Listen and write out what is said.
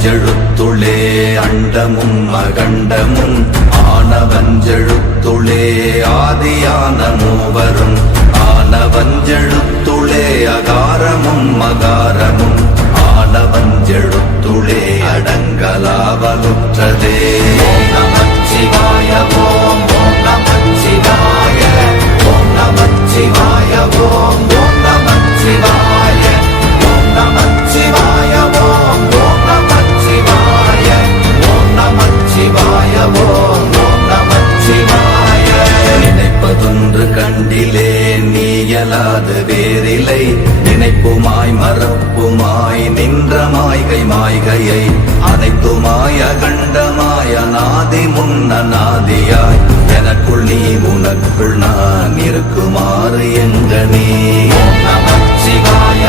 ஆனவஞ்செழுத்துளே அண்டமும் அகண்டமும் ஆனவஞ்செழுத்துளே ஆதியான மூவரும் ஆனவஞ்செழுத்துளே அகாரமும் மகாரமும் ஆனவஞ்செழுத்துளே அடங்கலாவலுற்றதே. ஓம் நமச்சிவாய ஓம் ஓம் நமச்சிவாய ஓம் நமச்சிவாய ஓம் ஓம் நமச்சிவாய ஓம் நமச்சிவாய ஓம் ஓம் நமச்சிவாய ஓம் நமச்சிவாய ஓம் ஓம் நமச்சிவாய. நினைப்பதொன்று கண்டிலே நீயலாது வேறில்லை நினைப்புமாய் மறப்புமாய் நின்ற மாய்கை மாய்கையை அனைத்துமாய் அகண்டமாய் அநாதி முன்னநாதியாய் எனக்குள் நீ உனக்குள் நான் இருக்குமாறு எங்க நீ. ஓம் நமச்சிவாய